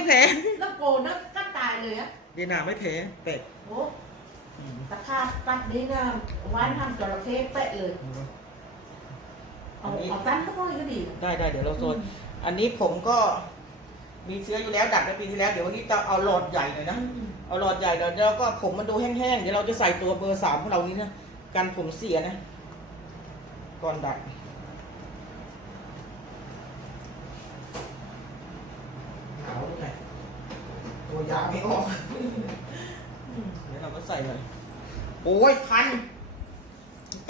ไม่แพ้แล้วโกนแล้วก็ตายเลยอะเดียนาไม่แพ้เป็ดโอ้ตะขาบตัดนี้นะวานทำจระเข้เป๊ะเลยเอาเอาตั้นก็พอก็ดี ได้ได้เดี๋ยวเราโซนอันนี้ผมก็มีเชื้ออยู่แล้วดักในปีที่แล้ว เดี๋ยววันนี้จะเอาหลอดใหญ่หน่อยนะ เอาหลอดใหญ่เดี๋ยวแล้วก็ผมมันดูแห้งๆ เดี๋ยวเราจะใส่ตัวเบอร์สามของเรานี้นะ กันผมเสียนะ ก่อนดัดหนาวนี่ไงตัว ยางไม่ออกเดี๋ยวเราก็ใส่เลยโอ้ยคัน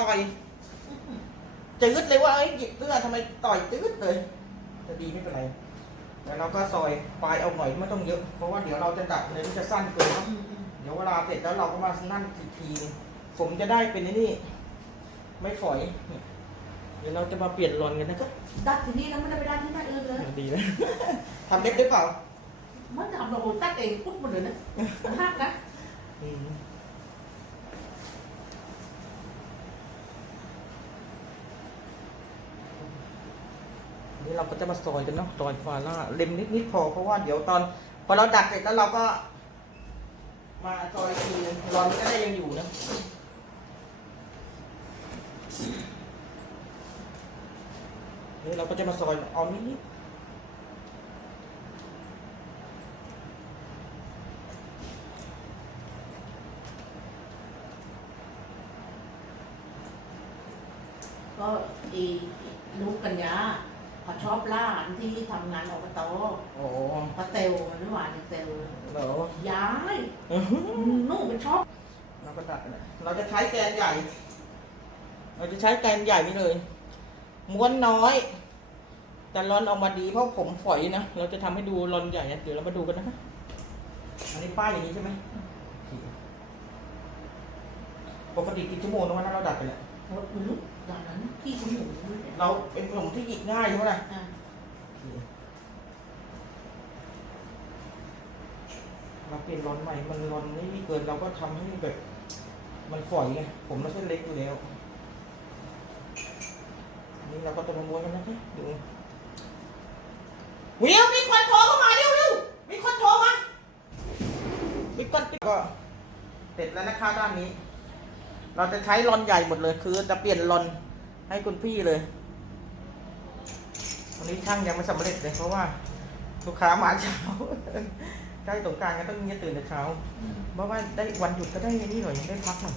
ต่อยจืดเลยว่าเอ้ยหยิบเสื้อทำไมต่อยจืดเลยจะดีไม่เป็นไรแล้วเราก็ซอยปลายเอาหน่อยไม่ต้องเยอะ เพราะว่าเดี๋ยวเราจะดัดเลยมันจะสั้นเกินเนอะเดี๋ยวเวลาเสร็จแล้วเราก็มานั่นทีทีนึงผมจะได้เป็นไอ้นี่ ไม่ฝอยเนี่ยเดี๋ยวเราจะมาเปลี่ยนรอนกันนะครับดัดที่นี่แล้วมันไม่ได้ที่ไหนอื่นเลยดีนะทำเล็บได้เปล่า มันทำเราตัดเองปุ๊บหมดเลยนะหักนะอืมนี่เราก็จะมาซอยกันเนาะซอยฟาร่าเล็มนิดๆพอเพราะว่าเดี๋ยวตอน พอเราดัดเสร็จแล้วเราก็ มาซอยทีนึงรอนก็ได้ยังอยู่นะนี่เราก็จะมาซอยเอานิดๆก็อีลูกกัญญาเขาชอบล่าอันที่ทำงานอบต โอ้ พระเตลมันหวานเตล เหรอย้ายนู่นมันชอบเราก็ตัดนะเราจะใช้แกนใหญ่ เราจะใช้แกนใหญ่นี่เลย ม้วนน้อย แต่รอนออกมาดีเพราะผมฝอยนะ เราจะทำให้ดูรอนใหญ่นะเดี๋ยวเรามาดูกันนะคะอันนี้ป้ายอย่างนี้ใช่ไหมปกติกี่ชั่วโมงนะวันนั้นเราดัดไปแล้วรถมันลุกอย่างนั้นที่สมุนเราเป็นขนมที่หยิบง่ายใช่ไหมล่ะ อ่า เปลี่ยนร้อนใหม่ มันร้อนไม่เกินเราก็ทำให้แบบ มันฝอยไง ผมเราเส้นเล็กอยู่แล้ว นี่เราก็จะมาม้วนกันนะคะดูวิวมีคนโทรเข้ามาเร็วเร็วมีคนโทรมามีคนติดก็เสร็จแล้วนะคะด้านนี้ เราจะใช้รอนใหญ่หมดเลย คือจะเปลี่ยนรอนให้คุณพี่เลย วันนี้ช่างยังไม่สำเร็จเลยเพราะว่าลูกค้ามาเช้า ล้สงกรารก็ต้องมีตื่นแต่เช้าเพราะว่าได้วันหยุดก็ได้นี่หน่อยได้พักหน่อย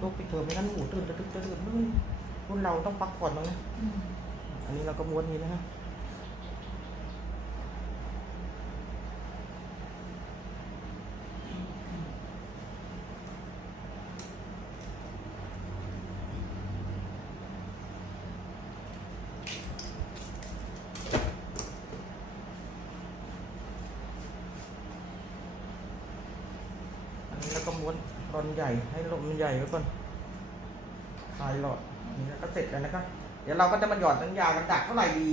ลูกไปเถอะไม่งั้นหูตื่นตะดึกตะดึกนู่นรุ่นเราต้องพักผ่อนบ้างนะอันนี้เราก็ม้วนนี้นะฮะ ก็ม้วนรอนใหญ่ให้ลมมันใหญ่ไว้ก่อนคลายหลอดนี่แล้วก็เสร็จแล้วนะครับ เดี๋ยวเราก็จะมาหยอดน้ำยากันดักเท่าไหร่ดี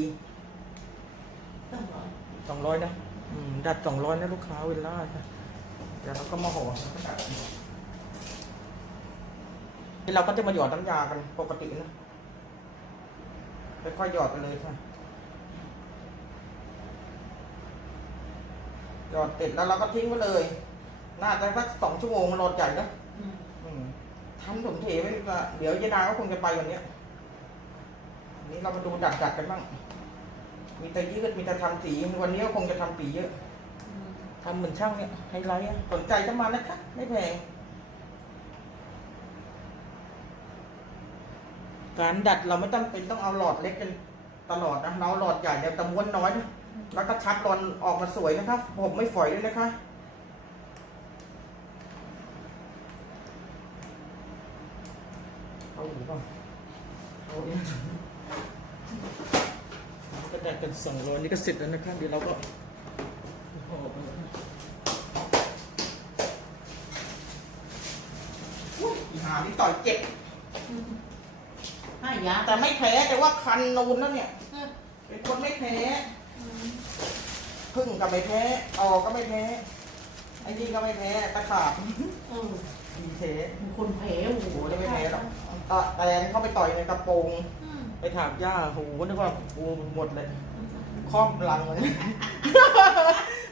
ต้องรอสองร้อยนะอืมดัดสองร้อยนะลูกค้าเวลาค่ะเดี๋ยวเราก็มาห่อแล้วก็ดัดนี่เราก็จะมาหยอดน้ำยากันปกตินะค่อยๆหยอดไปเลยค่ะหยอดเสร็จแล้วเราก็ทิ้งไว้เลย น่าจะสักสองชั่วโมงมันรดใหญ่นะอืมอืมทำถมเทไว้ดีกว่าเดี๋ยวยายนาก็คงจะไปวันเนี้ยวันนี้เรามาดูดัดดัดๆกันบ้าง มีแต่ยืดมีแต่ทำสี วันนี้ก็คงจะทำปีเยอะ อืมทำเหมือนช่างเนี่ยไฮไลท์อะสนใจจะมานะคะ ไม่แพง การดัดเราไม่ต้องเป็นต้องเอาหลอดเล็กกันตลอดนะเราเอาหลอดใหญ่เนี่ยแต่ม้วนน้อยนะแล้วก็ชัดรอนออกมาสวยนะครับผมไม่ฝอยด้วยนะคะ เอาหรือเปล่าเอาเนี่ย ก็ได้กันสองร้อยนี่ก็เสร็จแล้วนะครับเดี๋ยวเราก็ห่อไปแล้วนะอุ้ยอีหานี่ต่อยเจ็บอืมให้ยาแต่ไม่แพ้แต่ว่าคันนูนแล้วเนี่ยเออเป็นคนไม่แพ้อืมพึ่งก็ไม่แพ้ออกก็ไม่แพ้ไอ้นี่ก็ไม่แพ้ตะขาบเออดีแพ้เป็นคนแผลโอ้โหโอ้จะไม่แพ้หรอก ตะแตนเข้าไปต่อยในกระโปรงอืมไปถามย่าโหนึกว่ากูหมดเลยครอบหลังเลย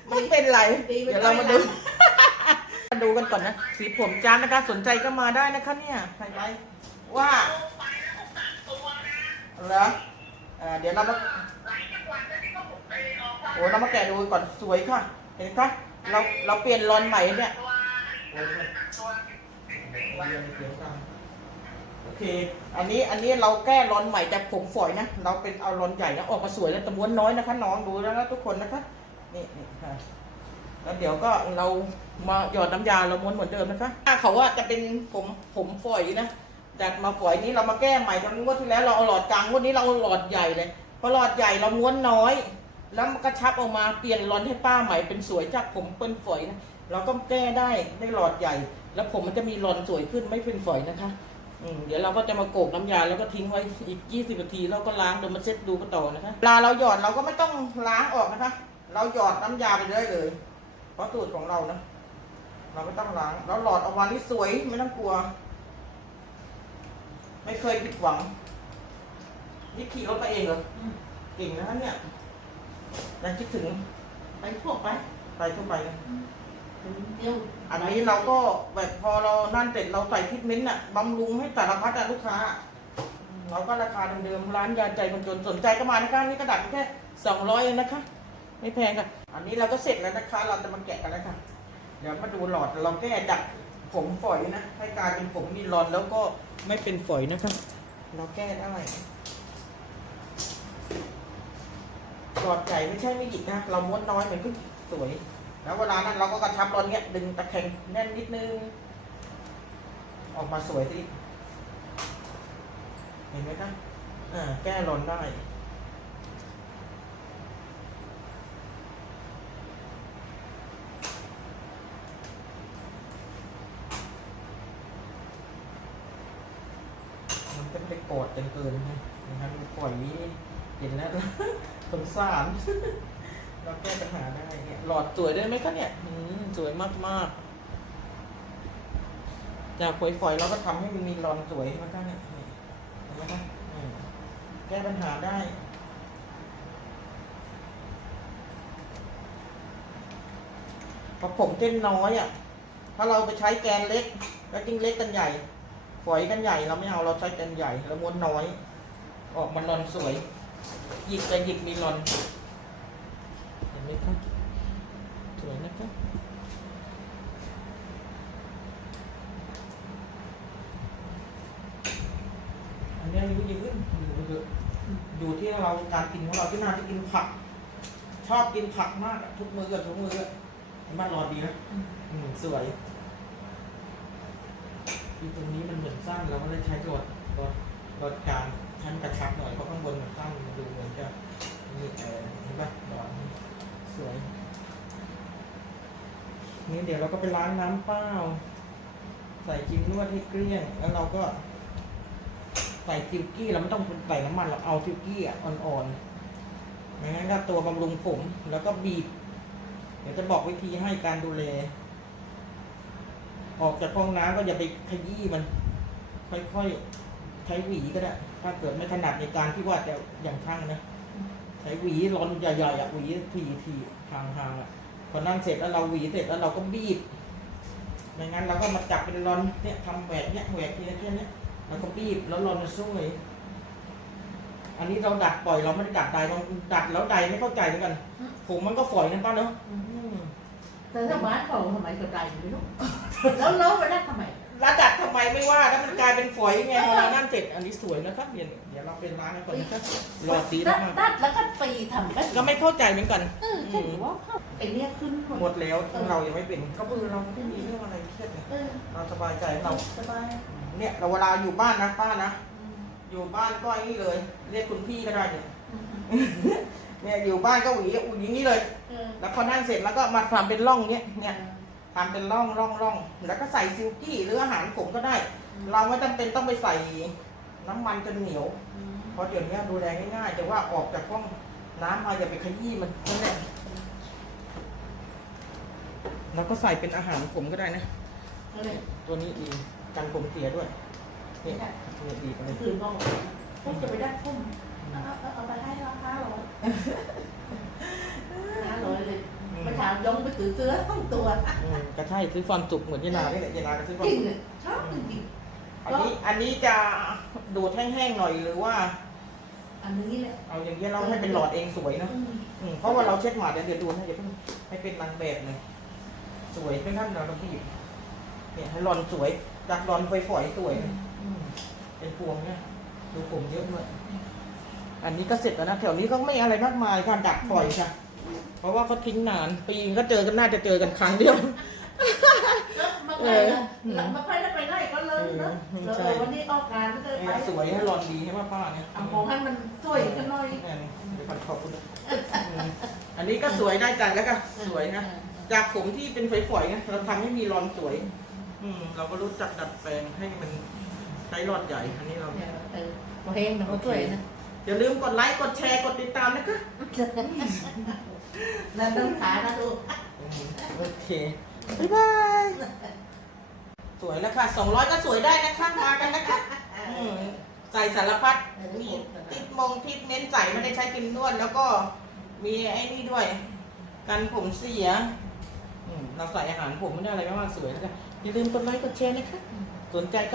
ไม่เป็นไรดีไม่เดี๋ยวเรามาดูต้อยมาดูกันก่อนนะ สีผมจานนะคะ สนใจก็มาได้นะคะเนี่ยใครไหมว่าเหรอเอ่อเดี๋ยวเรามาโอ้เรามาแกะดูก่อนสวยค่ะ เห็นคะเราเราเปลี่ยนรอนใหม่เนี่ยโอเโอเค อันนี้อันนี้เราแก้รอนใหม่แต่ผมฝอยนะ เราเป็นเอารอนใหญ่นะออกมาสวยแล้วแต่ม้วนน้อยนะคะ น้องดูแล้วนะทุกคนนะคะนี่นี่ค่ะแล้วเดี๋ยวก็เรามาหยอดน้ำยาเราม้วนเหมือนเดิมนะคะถ้าเขาว่าจะเป็นผมผมฝอยนะดัดมาฝอยนี้เรามาแก้ใหม่ตอนงวดที่แล้วเราเอาหลอดกลางงวดนี้เราเอาหลอดใหญ่เลยเพราะหลอดใหญ่เราม้วนน้อย แล้วกระชับออกมาเปลี่ยนรอนให้ป้าใหม่เป็นสวยจากผมเป็นฝอยนะเราก็แก้ได้ได้หลอดใหญ่ แล้วผมมันจะมีรอนสวยขึ้นไม่เป็นฝอยนะคะ เดี๋ยวเราก็จะมาโกกน้ำยาแล้วก็ทิ้งไว้อีก 20นาทีแล้วก็ล้างเดี๋ยวมาเช็ดดูกันต่อนะคะเวลาเราหยอดเราก็ไม่ต้องล้างออกนะคะ เราหยอดน้ำยาไปเลยเลย เพราะสูตรของเรานะเราไม่ต้องล้างแล้วหลอดออกมานี่สวยไม่ต้องกลัว ไม่เคยผิดหวังนี่ขี่รถไปเองเหรออืมเก่งนะเนี่ยยังคิดถึงไปทั่วไป ไปทั่วไปนะเดี๋ยว อันนี้เราก็แบบพอเรานั่นเสร็จเราใส่ทรีทเมนต์อะบำรุงให้สารพัดอะลูกค้า เราก็ราคาเดิมๆร้านยาใจคนจนสนใจก็มานะคะนี่กระดาษแค่สองร้อยเองนะคะ ไม่แพงค่ะ อันนี้เราก็เสร็จแล้วนะคะ เราจะมาแกะกันแล้วค่ะ เดี๋ยวมาดูหลอดเราแก้จากผมฝอยนะให้กลายเป็นผมมีรอนแล้วก็ไม่เป็นฝอยนะคะ เราแก้ได้หลอดใหญ่ไม่ใช่ไม่หยิกนะ เราม้วนน้อยมันก็สวย แล้วเวลานั้นเราก็กระชับรอนเนี้ยดึงตะแคงแน่นนิดนึง ออกมาสวยสิเห็นไหมคะอ่าแก้รอนได้มันเป็นไปกอดจนเกินนะนะครับมันปล่อยนี้เห็นแล้วสงสาร เราแก้ปัญหาได้เนี่ยหลอดสวยได้ไหมคะเนี่ยอืมสวยมากมากจากฝอยๆเราก็ทำให้มันมีรอนสวยมากๆเนี่ยนี่เห็นไหมคะแก้ปัญหาได้พอผมเส้นน้อยอะ ถ้าเราไปใช้แกนเล็ก แล้วยิ่งเล็กกันใหญ่ ฝอยกันใหญ่เราไม่เอาเราใช้แกนใหญ่แล้วม้วนน้อย ออกมารอนสวย หยิกกันหยิกมีรอน เห็นไหมครับ สวยนะครับอันนี้อายุยืนอยู่ไปเถอะอยู่ที่เราการกินของเราที่นาจะกินผัก ชอบกินผักมากอะทุกมือกับทุกมืออะเห็นบ้านรอดีนะอืมอืมสวยที่ตรงนี้มันเหมือนสั้นเราก็เลยใช้รถรถรถกลางชั้นกระชับหน่อยเพราะข้างบนมันสั้นมันดูเหมือนจะนี่เออเห็นปะดอกนี่สวย นี่เดี๋ยวเราก็ไปล้างน้ำเปล่า ใส่ครีมนวดให้เกลี้ยง แล้วเราก็ใส่ทิวกี้เราไม่ต้องใส่น้ำมันเราเอาทิวกี้อ่อนๆงั้นก็ตัวบำรุงผมแล้วก็บีบ เดี๋ยวจะบอกวิธีให้การดูแล ออกจากห้องน้ำก็อย่าไปขยี้มัน ค่อยๆ ใช้หวีก็ได้ ถ้าเกิดไม่ถนัดในการที่ว่าจะอย่างช่างนะ ใช้หวีร้อนใหญ่ๆหวีทีทีทางทางๆอะ พอนั่นเสร็จแล้วเราหวีเสร็จแล้วเราก็บีบไม่งั้นเราก็มาจับเป็นรอนเนี่ยทำแหวกเนี่ยแหวกทีละแค่เนี้ยแล้วก็บีบแล้วรอนมันช่วย อันนี้เราดัดปล่อยเราไม่ได้ดัดใดเราดัดแล้วใดไม่เข้าใจเหมือนกันผมมันก็ฝอยนะป้าเนาะอืมแต่ถ้าบ้านเขาทำไมเขาได้ไม่รู้แล้วแล้วไปได้ทำไมแล้วดัดทำไมไม่ว่าแล้วมันกลายเป็นฝอยไงพอเรานั่นเสร็จอันนี้สวยนะครับเดี๋ยวเดี๋ยวเราเป็นร้านกันก่อนนะครับรอตีตันะดมากตัดแล้วก็ตีทำกันก็ไม่เข้าใจเหมือนกัน เออฉันว่าเขาไอเนี้ยขึ้นหมดแล้วเรายังไม่เป็นก็คือเราไม่ได้มีเรื่องอะไรเครียดไงเออเราสบายใจเราสบายเนี่ยเราเวลาอยู่บ้านนะป้านะอืมอยู่บ้านก็ไอ้นี่เลย เรียกคุณพี่ก็ได้เนี่ยอืมเนี่ยอยู่บ้านก็หวีอุ่นอย่างนี้เลยเออแล้วพอนั่งเสร็จแล้วก็มาทำเป็นร่องเนี้ยเนี่ยทำเป็นร่องร่องร่องแล้วก็ใส่ซิลกี้หรืออาหารผมก็ได้ เราไม่จำเป็นต้องไปใส่น้ำมันจนเหนียวอืมเพราะเดี๋ยวนี้ดูแลง่ายๆแต่ว่าออกจากห้อง น้ำมาอย่าไปขยี้มันนั่นแหละแล้วก็ใส่เป็นอาหารผมก็ได้นะก็เลยตัวนี้ดีกันผมเสียด้วยไม่นี่ได้นี่ดีไปเลยคืนบอกพุ่มจะไปได้พุ่มเอาเอาเอาไปให้ราคาหรอห้าร้อยเลยอืมไม่ใช่ถามยงไปถือเสื้อทั้งตัวอืมก็ใช่ซื้อฟอนจุกเหมือนยายนานี่แหละยายนาก็ซื้อฟอจนริงจุกเลยชอบจริงอันนี้อันนี้จะดูดแห้งๆหน่อยหรือว่าๆ อันนี้แหละเอาอย่างเงี้ยเราให้เป็นหลอดเองสวยนะอืมอืมเพราะว่าเราเช็ดหมาเดี๋ยวเดี๋ยวดูให้เดี๋ยวเพิ่งให้เป็นนางแบบเลยสวยเป็นขั้นเราต้องพี่เนี่ยให้หลอนสวยจากหลอนฝอยๆสวยเลยอืมเป็นพวงเนี่ยดูผมเยอะเลยอันนี้ก็เสร็จแล้วนะแถวนี้ก็ไม่อะไรมากมายค่ะดักปล่อยค่ะ เพราะว่าเขาทิ้งนานปีนึงก็เจอกันน่าจะเจอกันครั้งเดียว ก็มาไปนะหลังมาไปแล้วไปไหนก็เลยเนอะอืมเอใช่อวันนี้ออกงานก็เลยไปสวยให้หลอนดีให้ป้าป้าเนี่ยเอาของให้มันสวยกันหน่อยเดี๋ยวก่อนขอบคุณอืมอันนี้ก็สวยได้ใจแล้วก็สวยนะจากผมที่เป็นฝอยๆไงเราทำให้มีรอนสวย อืมเราก็รู้จักดัดแปลงให้มันใช้รอดใหญ่อันนี้เราเออเออมาเฮงนะเขาสวยนะอย่าลืมกดไลค์กดแชร์กดติดตามนะคะนั่นต้องขานะลูกโอเคบ๊ายบาย สวยแล้วค่ะสองร้อยก็สวยได้นะคะมากันนะคะอืมใส่สารพัดมีติดมงทิดเน้นใส่ไม่ได้ใช้กินนวด แล้วก็มีไอ้นี่ด้วย กันผมเสียอืมเราใส่อาหารผมไม่ได้อะไรไม่มากสวยแล้วกันอย่าลืมกดไลค์กดแชร์นะคะสนใจก็